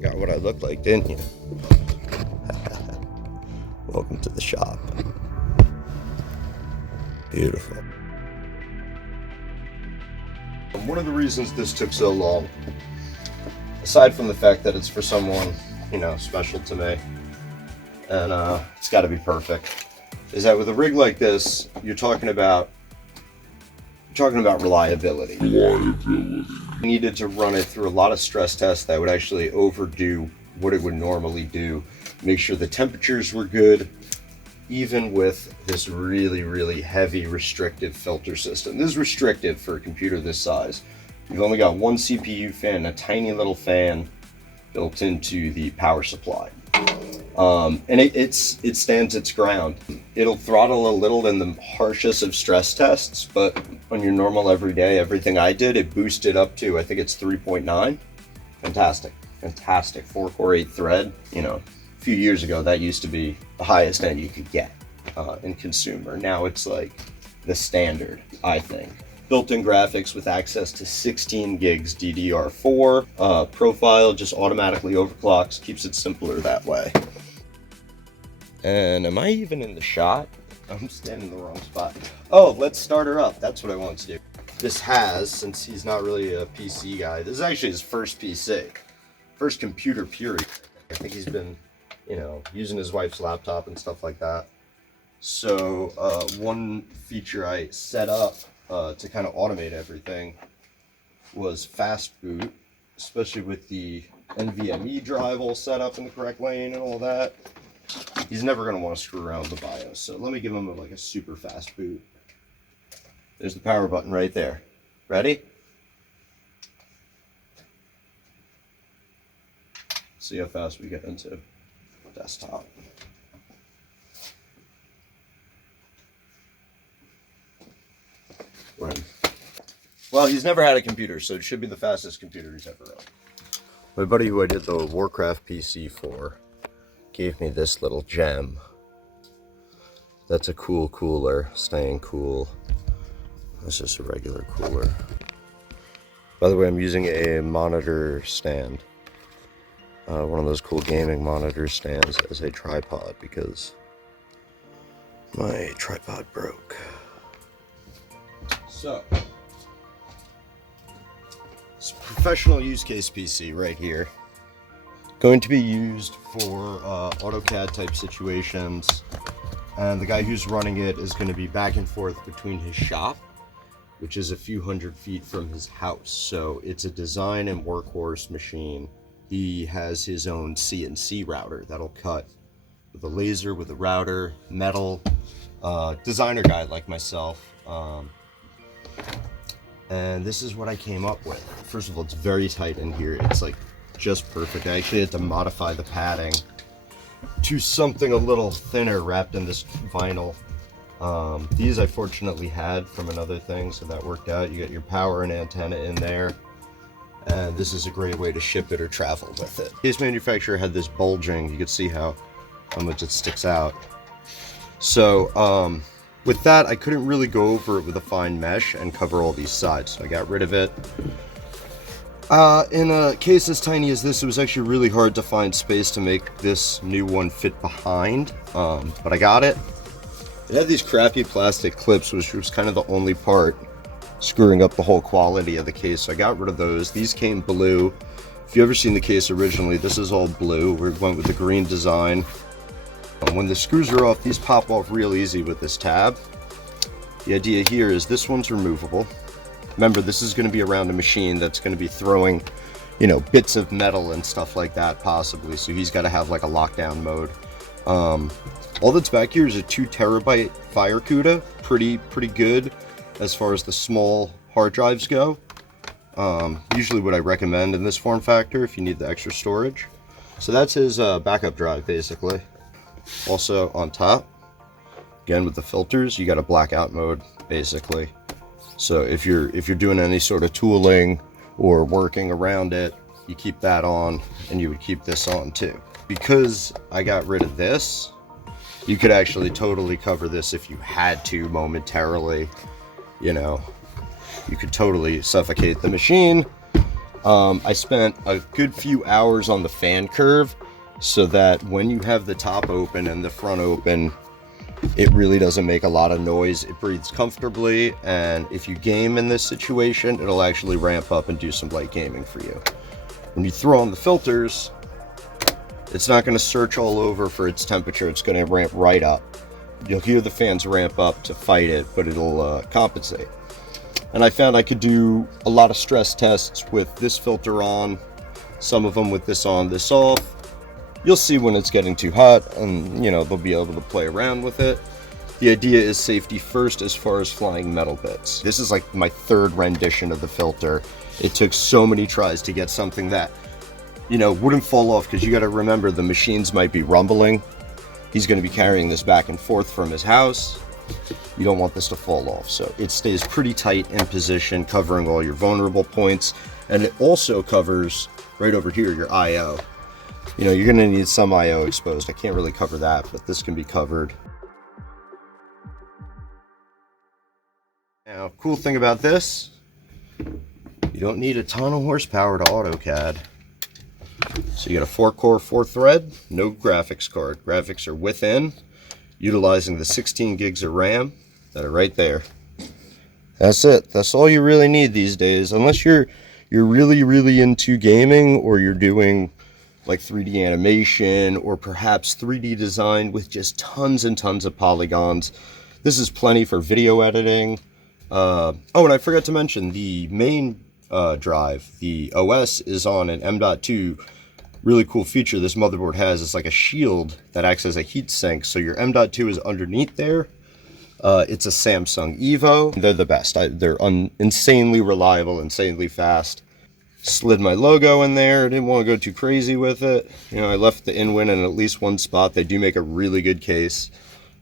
Forgot what I looked like, didn't you? Welcome to the shop. Beautiful. One of the reasons this took so long, aside from the fact that it's for someone, you know, special to me, and it's got to be perfect, is that with a rig like this, you're talking about reliability. I needed to run it through a lot of stress tests that would actually overdo what it would normally do, make sure the temperatures were good, even with this really, really heavy restrictive filter system. This is restrictive for a computer this size. You've only got one CPU fan, a tiny little fan built into the power supply. And it stands its ground. It'll throttle a little in the harshest of stress tests, but on your normal everyday, everything I did, it boosted up to, I think it's 3.9. Fantastic, fantastic. 4-core 8 thread. You know, a few years ago, that used to be the highest end you could get in consumer. Now it's like the standard, I think. Built-in graphics with access to 16 gigs DDR4. Profile just automatically overclocks, keeps it simpler that way. And am I even in the shot? I'm standing in the wrong spot. Oh, let's start her up. That's what I want to do. This has, since he's not really a PC guy, this is actually his first PC. First computer period. I think he's been, you know, using his wife's laptop and stuff like that. So one feature I set up to kind of automate everything was fast boot, especially with the NVMe drive all set up in the correct lane and all that. He's never going to want to screw around with the BIOS, so let me give him like a super fast boot. There's the power button right there. Ready? See how fast we get into desktop. Well, he's never had a computer, so it should be the fastest computer he's ever owned. My buddy who I did the Warcraft PC for gave me this little gem. That's a cool cooler, staying cool. That's just a regular cooler. By the way, I'm using a monitor stand. One of those cool gaming monitor stands as a tripod because my tripod broke. So, it's a professional use case PC right here. Going to be used for AutoCAD type situations, and the guy who's running it is going to be back and forth between his shop, which is a few hundred feet from his house. So it's a design and workhorse machine. He has his own CNC router that'll cut with a laser, with a router, metal, designer guy like myself. And this is what I came up with. First of all, it's very tight in here. It's like just perfect. I actually had to modify the padding to something a little thinner wrapped in this vinyl. These I fortunately had from another thing, so that worked out. You get your power and antenna in there, and this is a great way to ship it or travel with it. Case manufacturer had this bulging. You can see how much it sticks out. So with that, I couldn't really go over it with a fine mesh and cover all these sides, so I got rid of it. In a case as tiny as this, it was actually really hard to find space to make this new one fit behind, but I got it. It had these crappy plastic clips, which was kind of the only part screwing up the whole quality of the case, so I got rid of those. These came blue. If you've ever seen the case originally, this is all blue. We went with the green design. When the screws are off, these pop off real easy with this tab. The idea here is this one's removable. Remember, this is going to be around a machine that's going to be throwing, you know, bits of metal and stuff like that possibly, so he's got to have like a lockdown mode. All that's back here is a 2 terabyte Fire CUDA, pretty good as far as the small hard drives go. Usually what I recommend in this form factor if you need the extra storage. So that's his backup drive basically. Also on top, again with the filters, you got a blackout mode basically. So if you're doing any sort of tooling or working around it, you keep that on, and you would keep this on too. Because I got rid of this, you could actually totally cover this if you had to momentarily. You know, you could totally suffocate the machine I spent a good few hours on the fan curve so that when you have the top open and the front open, it really doesn't make a lot of noise. It breathes comfortably, and if you game in this situation, it'll actually ramp up and do some light gaming for you. When you throw on the filters, it's not going to search all over for its temperature. It's going to ramp right up. You'll hear the fans ramp up to fight it, but it'll compensate. And I found I could do a lot of stress tests with this filter on, some of them with this on, this off. You'll see when it's getting too hot, and they'll be able to play around with it. The idea is safety first as far as flying metal bits. This is like my third rendition of the filter. It took so many tries to get something that, wouldn't fall off, because you got to remember the machines might be rumbling. He's going to be carrying this back and forth from his house. You don't want this to fall off, so it stays pretty tight in position, covering all your vulnerable points, and it also covers right over here your I/O. You're going to need some I/O exposed. I can't really cover that, but this can be covered. Now, cool thing about this, you don't need a ton of horsepower to AutoCAD. So you got a 4-core, 4-thread, no graphics card. Graphics are within, utilizing the 16 gigs of RAM that are right there. That's it. That's all you really need these days, unless you're really into gaming, or you're doing like 3D animation, or perhaps 3D design with just tons and tons of polygons. This is plenty for video editing. Oh, and I forgot to mention the main drive. The OS is on an M.2. Really cool feature this motherboard has is like a shield that acts as a heat sink. So your M.2 is underneath there. It's a Samsung Evo. They're the best. They're insanely reliable, insanely fast. Slid my logo in there. Didn't want to go too crazy with it. I left the in-win in at least one spot. They do make a really good case.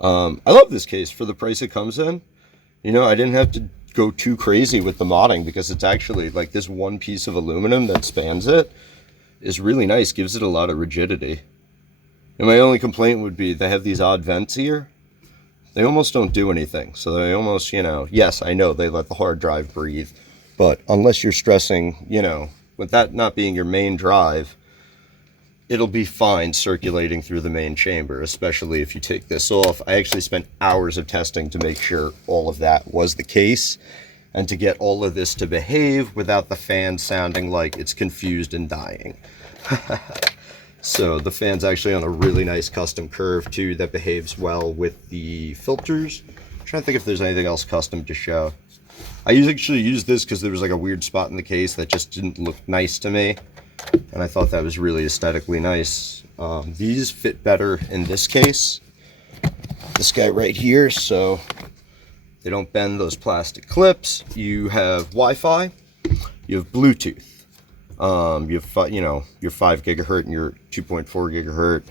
I love this case for the price it comes in. I didn't have to go too crazy with the modding, because it's actually like this one piece of aluminum that spans it is really nice, gives it a lot of rigidity. And my only complaint would be they have these odd vents here. They almost don't do anything. So they almost, yes, I know they let the hard drive breathe, but unless you're stressing, with that not being your main drive, it'll be fine circulating through the main chamber, especially if you take this off. I actually spent hours of testing to make sure all of that was the case, and to get all of this to behave without the fan sounding like it's confused and dying. So the fan's actually on a really nice custom curve too that behaves well with the filters. I'm trying to think if there's anything else custom to show. I actually used this because there was like a weird spot in the case that just didn't look nice to me, and I thought that was really aesthetically nice. These fit better in this case, this guy right here, so they don't bend those plastic clips. You have Wi-Fi, you have Bluetooth, you have your 5 gigahertz and your 2.4 gigahertz.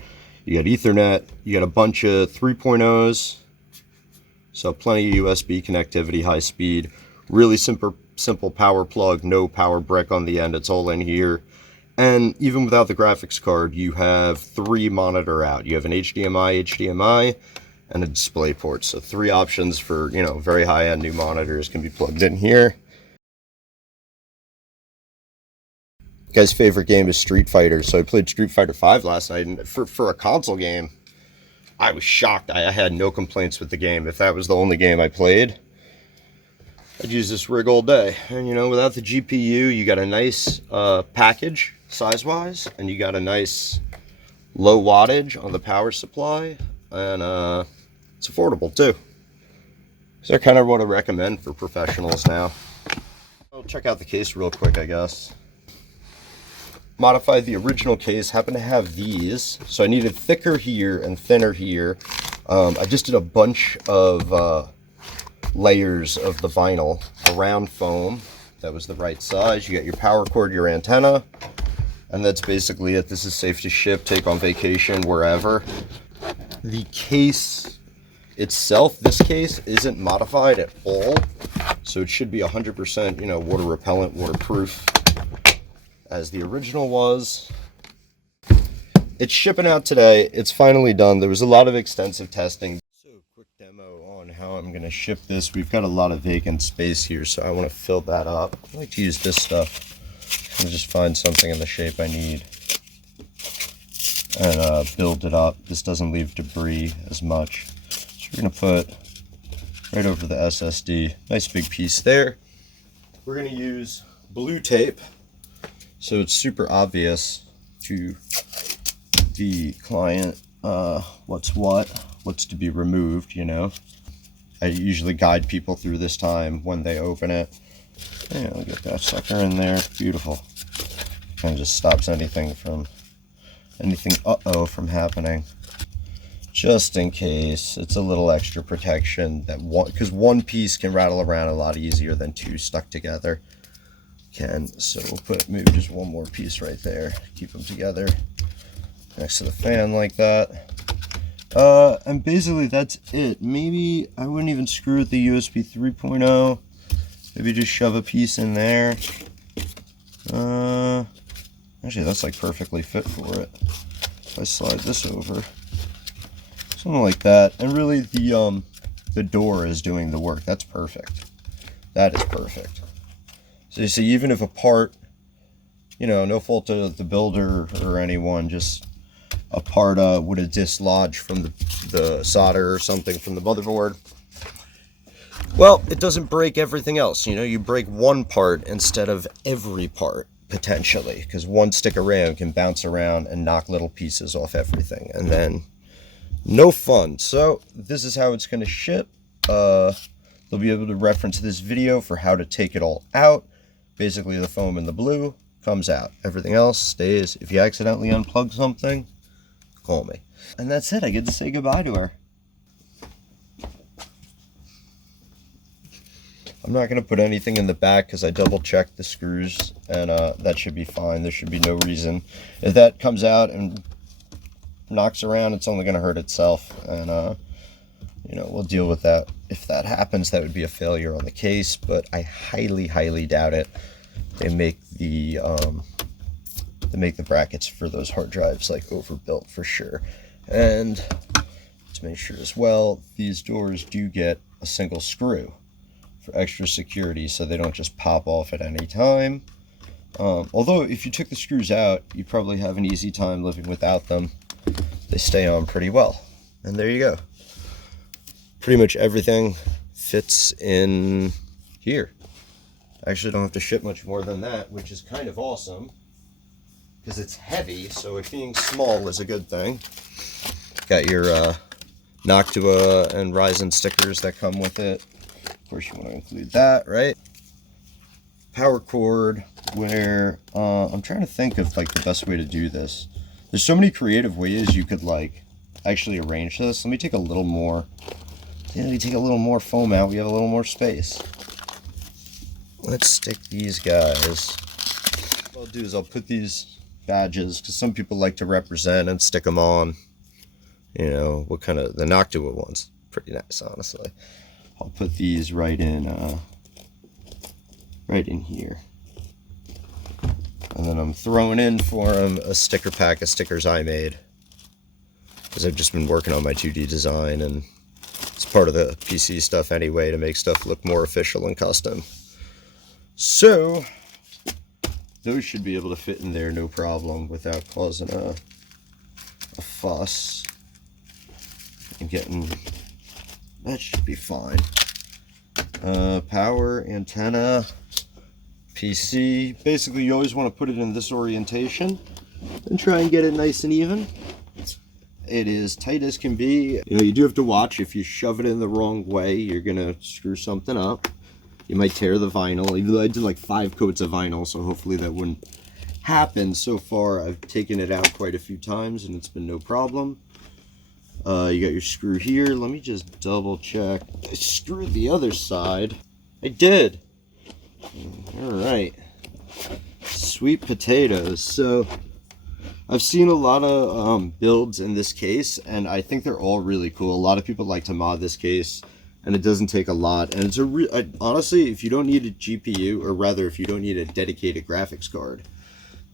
You got Ethernet. You got a bunch of 3.0s, so plenty of USB connectivity, high speed. Really simple power plug, no power brick on the end. It's all in here. And even without the graphics card, you have 3 monitor out. You have an HDMI, and a display port. So 3 options for, very high-end new monitors can be plugged in here. Guy's favorite game is Street Fighter. So I played Street Fighter 5 last night, and for a console game, I was shocked. I had no complaints with the game. If that was the only game I played, I'd use this rig all day. And without the GPU, you got a nice package size-wise, and you got a nice low wattage on the power supply, and it's affordable too. So I kind of want to recommend for professionals now. I'll check out the case real quick, I guess. Modified the original case, happen to have these, so I needed thicker here and thinner here. I just did a bunch of layers of the vinyl around foam. That was the right size. You got your power cord, your antenna, and that's basically it. This is safe to ship, take on vacation, wherever. The case itself, this case isn't modified at all, so it should be 100% water repellent, waterproof, as the original was. It's shipping out today. It's finally done. There was a lot of extensive testing. So quick demo on how I'm going to ship this. We've got a lot of vacant space here, so I want to fill that up. I like to use this stuff and just find something in the shape I need and build it up. This doesn't leave debris as much. So we're going to put right over the SSD. Nice big piece there. We're going to use blue tape so it's super obvious to the client what's to be removed, you know. I usually guide people through this time when they open it. Yeah, I'll get that sucker in there. Beautiful. Kind of just stops anything from happening. Just in case, it's a little extra protection that because one piece can rattle around a lot easier than two stuck together can. So we'll maybe just one more piece right there, keep them together next to the fan like that. And basically that's it. Maybe I wouldn't even screw with the USB 3.0. Maybe just shove a piece in there. Actually, that's like perfectly fit for it. If I slide this over, something like that. And really, the door is doing the work. That's perfect. That is perfect. So you see, even if a part, you know, no fault to the builder or anyone, just a part would have dislodged from the solder or something from the motherboard, well, it doesn't break everything else. You know, you break one part instead of every part, potentially, because one stick of RAM can bounce around and knock little pieces off everything, and then no fun. So this is how it's going to ship. They'll be able to reference this video for how to take it all out. Basically, the foam and the blue comes out. Everything else stays. If you accidentally unplug something, call me. And that's it. I get to say goodbye to her. I'm not going to put anything in the back because I double checked the screws, and that should be fine. There should be no reason. If that comes out and knocks around, it's only going to hurt itself, and you know, we'll deal with that. If that happens, that would be a failure on the case, but I highly doubt it. They make the brackets for those hard drives like overbuilt for sure. And to make sure as well, these doors do get a single screw for extra security, so they don't just pop off at any time. Although if you took the screws out, you probably have an easy time living without them. They stay on pretty well. And there you go. Pretty much everything fits in here. I actually don't have to ship much more than that, which is kind of awesome because it's heavy, so it being small is a good thing. Got your Noctua and Ryzen stickers that come with it. Of course, you want to include that, right? Power cord, where I'm trying to think of like the best way to do this. There's so many creative ways you could like actually arrange this. Let me take a little more. Let me take a little more foam out. We have a little more space. Let's stick these guys. What I'll do is I'll put these badges, because some people like to represent and stick them on. You know, what kind of, the Noctua ones. Pretty nice, honestly. I'll put these right in here. And then I'm throwing in for them a sticker pack of stickers I made, because I've just been working on my 2D design, and it's part of the PC stuff anyway to make stuff look more official and custom. So those should be able to fit in there no problem without causing a fuss and getting, that should be fine. Power, antenna, PC. Basically, you always want to put it in this orientation and try and get it nice and even. It is tight as can be. You know, you do have to watch. If you shove it in the wrong way, you're gonna screw something up. You might tear the vinyl. Even though I did like 5 coats of vinyl, so hopefully that wouldn't happen. So far, I've taken it out quite a few times and it's been no problem. You got your screw here. Let me just double check. I screwed the other side. I did. All right. Sweet potatoes. So I've seen a lot of builds in this case, and I think they're all really cool. A lot of people like to mod this case, and it doesn't take a lot. And it's honestly, if you don't need a GPU, or rather if you don't need a dedicated graphics card,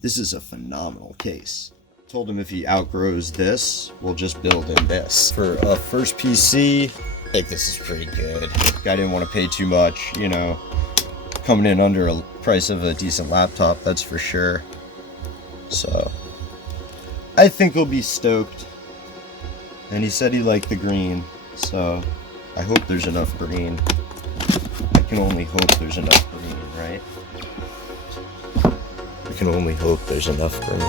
this is a phenomenal case. Told him if he outgrows this, we'll just build in this. For a first PC, I think this is pretty good. Guy didn't want to pay too much, you know. coming in under a price of a decent laptop, that's for sure. So I think he'll be stoked. And he said he liked the green, so I hope there's enough green. I can only hope there's enough green, right? I can only hope there's enough green.